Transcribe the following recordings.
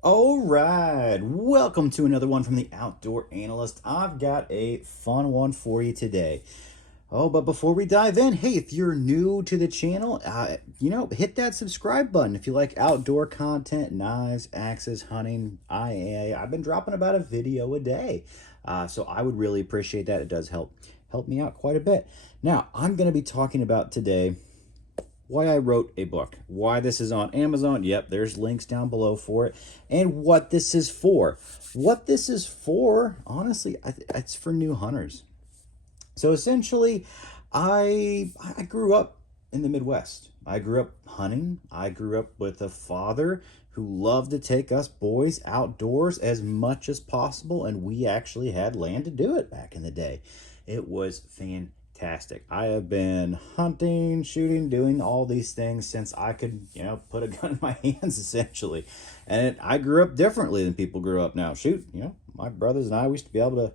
All right, welcome to another one from the Outdoor Analyst. I've got a fun one for you today. Oh, but before we dive in, hey, if you're new to the channel, hit that subscribe button if you like outdoor content, knives, axes, hunting. I've been dropping about a video a day, so I would really appreciate that. It does help me out quite a bit. Now, I'm going to be talking about today why I wrote a book, why this is on Amazon. Yep, there's links down below for it, and what this is for. What this is for, honestly, it's for new hunters. So essentially, I grew up in the Midwest. I grew up hunting. I grew up with a father who loved to take us boys outdoors as much as possible, and we actually had land to do it back in the day. It was fantastic. I have been hunting, shooting, doing all these things since I could, put a gun in my hands essentially. And I grew up differently than people grew up now. Shoot, my brothers and I we used to be able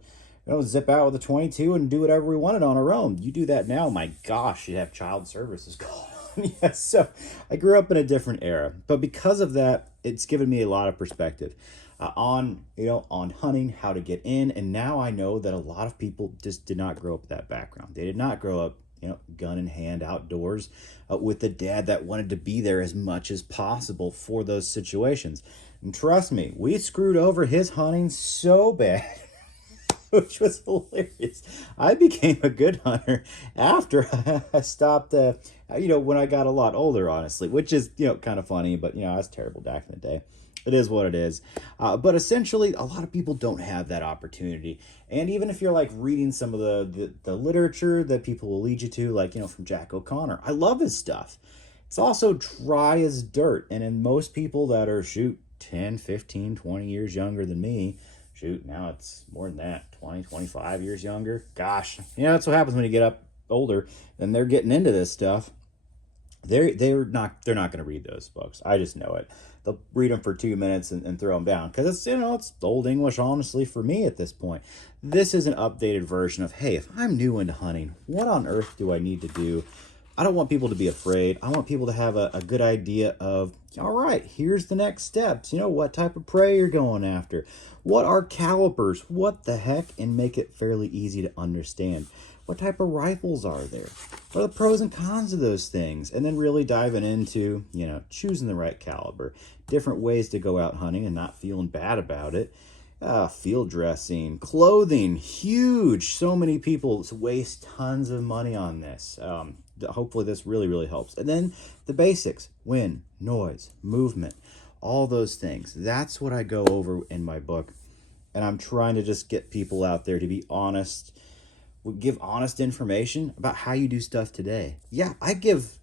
to zip out with a 22 and do whatever we wanted on our own. You do that now, my gosh, you have child services called on. Yes, so I grew up in a different era, but because of that, it's given me a lot of perspective on hunting, how to get in, and now I know that a lot of people just did not grow up with that background. They did not grow up, gun in hand outdoors with a dad that wanted to be there as much as possible for those situations. And trust me, we screwed over his hunting so bad which was hilarious. I became a good hunter after I stopped, when I got a lot older, honestly, which is, kind of funny, but, I was terrible back in the day. It is what it is. But essentially, a lot of people don't have that opportunity. And even if you're like reading some of the literature that people will lead you to, like, from Jack O'Connor, I love his stuff. It's also dry as dirt. And in most people that are, 10, 15, 20 years younger than me, now it's more than that, 20, 25 years younger. Gosh, that's what happens when you get up older and they're getting into this stuff. They're not going to read those books. I just know it. They'll read them for 2 minutes and throw them down because it's old English, honestly, for me at this point. This is an updated version of, hey, if I'm new into hunting, what on earth do I need to do? I don't want people to be afraid. I want people to have a good idea of, all right, here's the next steps. What type of prey you're going after. What are calipers? What the heck? And make it fairly easy to understand. What type of rifles are there? What are the pros and cons of those things? And then really diving into, choosing the right caliber. Different ways to go out hunting and not feeling bad about it. Field dressing, clothing, huge. So many people waste tons of money on this. Hopefully this really, really helps. And then the basics, wind, noise, movement, all those things. That's what I go over in my book. And I'm trying to just get people out there to be honest, give honest information about how you do stuff today. Yeah, I give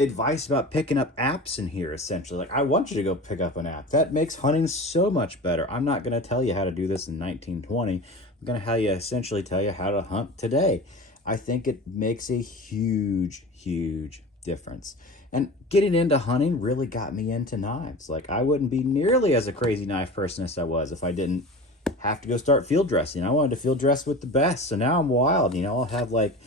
advice about picking up apps in here, essentially. Like, I want you to go pick up an app. That makes hunting so much better. I'm not going to tell you how to do this in 1920. I'm going to essentially tell you how to hunt today. I think it makes a huge, huge difference. And getting into hunting really got me into knives. Like, I wouldn't be nearly as a crazy knife person as I was if I didn't have to go start field dressing. I wanted to field dress with the best. So now I'm wild. I'll have like,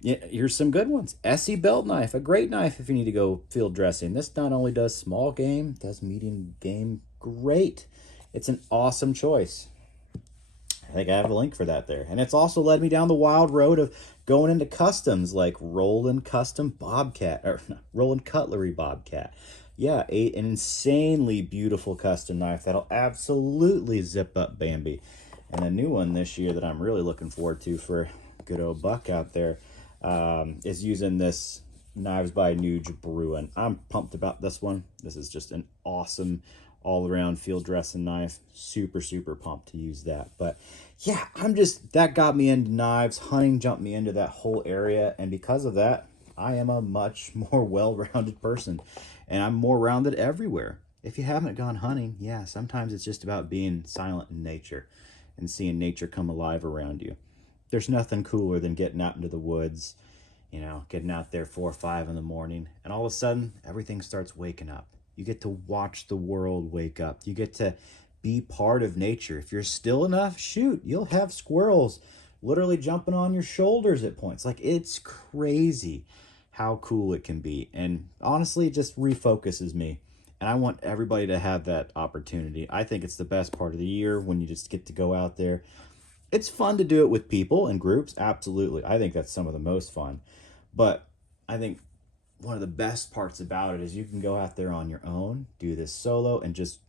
yeah, here's some good ones. Essie belt knife, a great knife if you need to go field dressing. This not only does small game, does medium game great. It's an awesome choice. I think I have a link for that there. And it's also led me down the wild road of going into customs like Roland Custom Bobcat, or Roland Cutlery Bobcat. Yeah, an insanely beautiful custom knife that'll absolutely zip up Bambi. And a new one this year that I'm really looking forward to for good old Buck out there is using this Knives by Nuge Bruin. I'm pumped about this one. This is just an awesome all-around field dressing knife. Super, super pumped to use that. But yeah, that got me into knives. Hunting jumped me into that whole area. And because of that, I am a much more well-rounded person. And I'm more rounded everywhere. If you haven't gone hunting, yeah, sometimes it's just about being silent in nature and seeing nature come alive around you. There's nothing cooler than getting out into the woods, getting out there 4 or 5 in the morning, and all of a sudden, everything starts waking up. You get to watch the world wake up. You get to be part of nature. If you're still enough, shoot, you'll have squirrels literally jumping on your shoulders at points. Like, it's crazy how cool it can be. And honestly, it just refocuses me. And I want everybody to have that opportunity. I think it's the best part of the year when you just get to go out there. It's fun to do it with people and groups, absolutely. I think that's some of the most fun. But I think one of the best parts about it is you can go out there on your own, do this solo, and just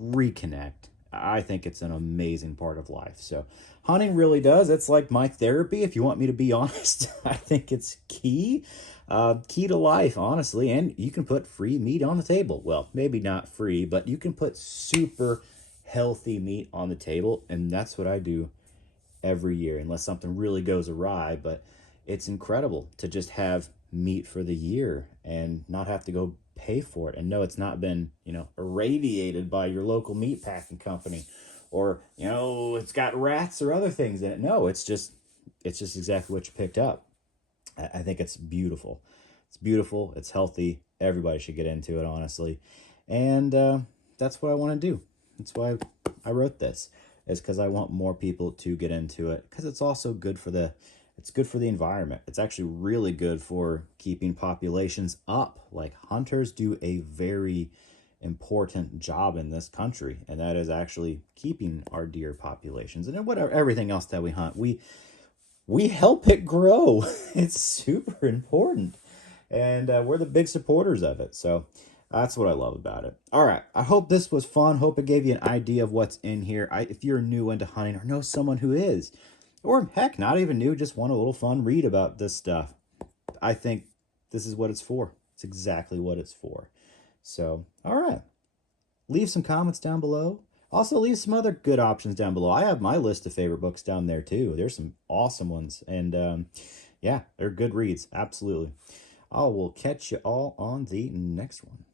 reconnect. I think it's an amazing part of life. So hunting really does. It's like my therapy, if you want me to be honest. I think it's key to life, honestly. And you can put free meat on the table. Well, maybe not free, but you can put super healthy meat on the table. And that's what I do every year, unless something really goes awry. But it's incredible to just have meat for the year and not have to go pay for it, and no, it's not been irradiated by your local meat packing company, or it's got rats or other things in it. No, it's just exactly what you picked up. I think it's beautiful. It's beautiful. It's healthy. Everybody should get into it, honestly. And that's what I want to do. That's why I wrote this, is because I want more people to get into it, because it's also good for the environment. It's actually really good for keeping populations up. Like, hunters do a very important job in this country, and that is actually keeping our deer populations and whatever everything else that we hunt. We help it grow. It's super important, and we're the big supporters of it. So that's what I love about it. All right, I hope this was fun. Hope it gave you an idea of what's in here. If you're new into hunting or know someone who is, or heck, not even new, just want a little fun read about this stuff, I think this is what it's for. It's exactly what it's for. So, all right. Leave some comments down below. Also, leave some other good options down below. I have my list of favorite books down there, too. There's some awesome ones. And, yeah, they're good reads. Absolutely. I will catch you all on the next one.